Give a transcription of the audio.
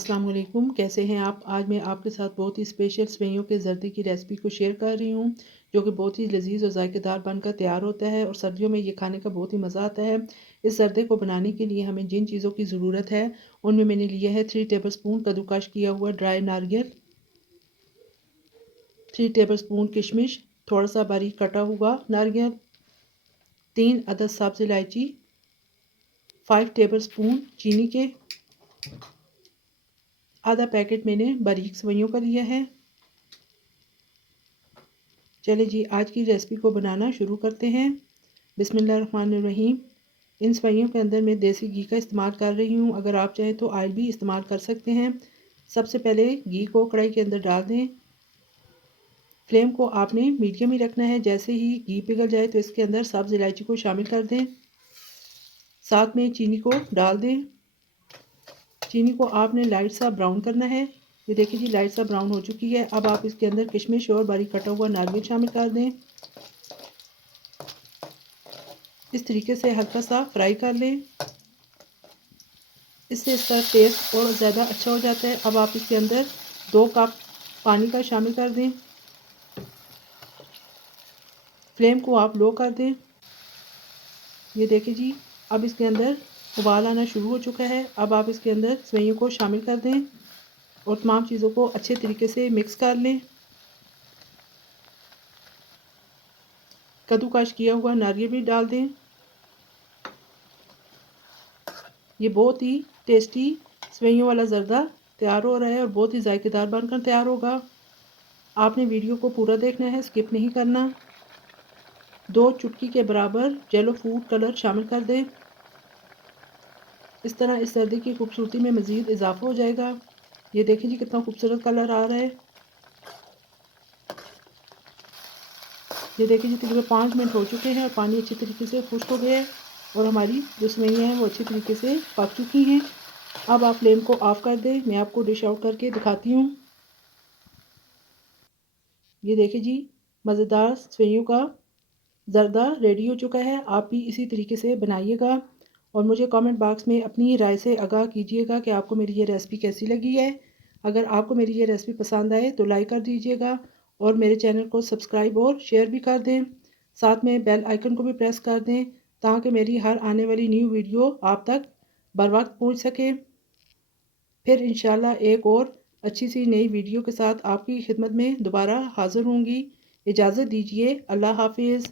अस्सलाम वालेकुम, कैसे हैं आप। आज मैं आपके साथ बहुत ही स्पेशल सेवइयों के ज़र्दे की रेसिपी को शेयर कर रही हूँ, जो कि बहुत ही लजीज और जायकेदार बनकर तैयार होता है और सर्दियों में ये खाने का बहुत ही मज़ा आता है। इस ज़र्दे को बनाने के लिए हमें जिन चीज़ों की ज़रूरत है उनमें मैंने लिया है 3 टेबलस्पून कद्दूकश किया हुआ ड्राई नारियल, 3 टेबलस्पून किशमिश, थोड़ा सा बारीक कटा हुआ नारियल, 3 अदद सब्ज़ इलायची, 5 टेबलस्पून चीनी के, आधा पैकेट मैंने बारीक सेवइयों का लिया है। चलिए जी, आज की रेसिपी को बनाना शुरू करते हैं। बिस्मिल्लाहिर्रहमानिर्रहीम। इन सेवइयों के अंदर मैं देसी घी का इस्तेमाल कर रही हूँ। अगर आप चाहें तो ऑयल भी इस्तेमाल कर सकते हैं। सबसे पहले घी को कढ़ाई के अंदर डाल दें। फ्लेम को आपने मीडियम ही रखना है। जैसे ही घी पिघल जाए तो इसके अंदर सब्ज़ इलायची को शामिल कर दें। साथ में चीनी को डाल दें। चीनी को आपने लाइट सा ब्राउन करना है। ये देखिए जी, लाइट सा ब्राउन हो चुकी है। अब आप इसके अंदर किशमिश और बारीक कटा हुआ नारियल शामिल कर दें। इस तरीके से हल्का सा फ्राई कर लें। इससे इसका टेस्ट और ज़्यादा अच्छा हो जाता है। अब आप इसके अंदर 2 कप पानी का शामिल कर दें। फ्लेम को आप लो कर दें। ये देखिए जी, अब इसके अंदर उबाल आना शुरू हो चुका है। अब आप इसके अंदर सेवइयों को शामिल कर दें और तमाम चीज़ों को अच्छे तरीके से मिक्स कर लें। कद्दूकश किया हुआ नारियल भी डाल दें। ये बहुत ही टेस्टी सेवइयों वाला ज़र्दा तैयार हो रहा है और बहुत ही जायकेदार बनकर तैयार होगा। आपने वीडियो को पूरा देखना है, स्किप नहीं करना। 2 चुटकी के बराबर येलो फूड कलर शामिल कर दें। इस तरह इस सर्दी की खूबसूरती में मज़ीद इजाफा हो जाएगा। ये देखिए जी, कितना खूबसूरत कलर आ रहा है। ये देखिए जी, तकरीबन 5 मिनट हो चुके हैं और पानी अच्छी तरीके से खुश्क हो गया है और हमारी जो सेवइयाँ हैं वो अच्छी तरीके से पक चुकी हैं। अब आप फ्लेम को ऑफ कर दें। मैं आपको डिश आउट करके दिखाती हूँ। ये देखिए जी, मज़ेदार सेवइयों का ज़र्दा रेडी हो चुका है। आप भी इसी तरीके से बनाइएगा और मुझे कमेंट बॉक्स में अपनी राय से आगाह कीजिएगा कि आपको मेरी ये रेसिपी कैसी लगी है। अगर आपको मेरी ये रेसिपी पसंद आए तो लाइक कर दीजिएगा और मेरे चैनल को सब्सक्राइब और शेयर भी कर दें। साथ में बेल आइकन को भी प्रेस कर दें ताकि मेरी हर आने वाली न्यू वीडियो आप तक बर वक्त पहुँच सके। फिर इंशाल्लाह एक और अच्छी सी नई वीडियो के साथ आपकी खिदमत में दोबारा हाज़िर होंगी। इजाज़त दीजिए। अल्लाह हाफिज़।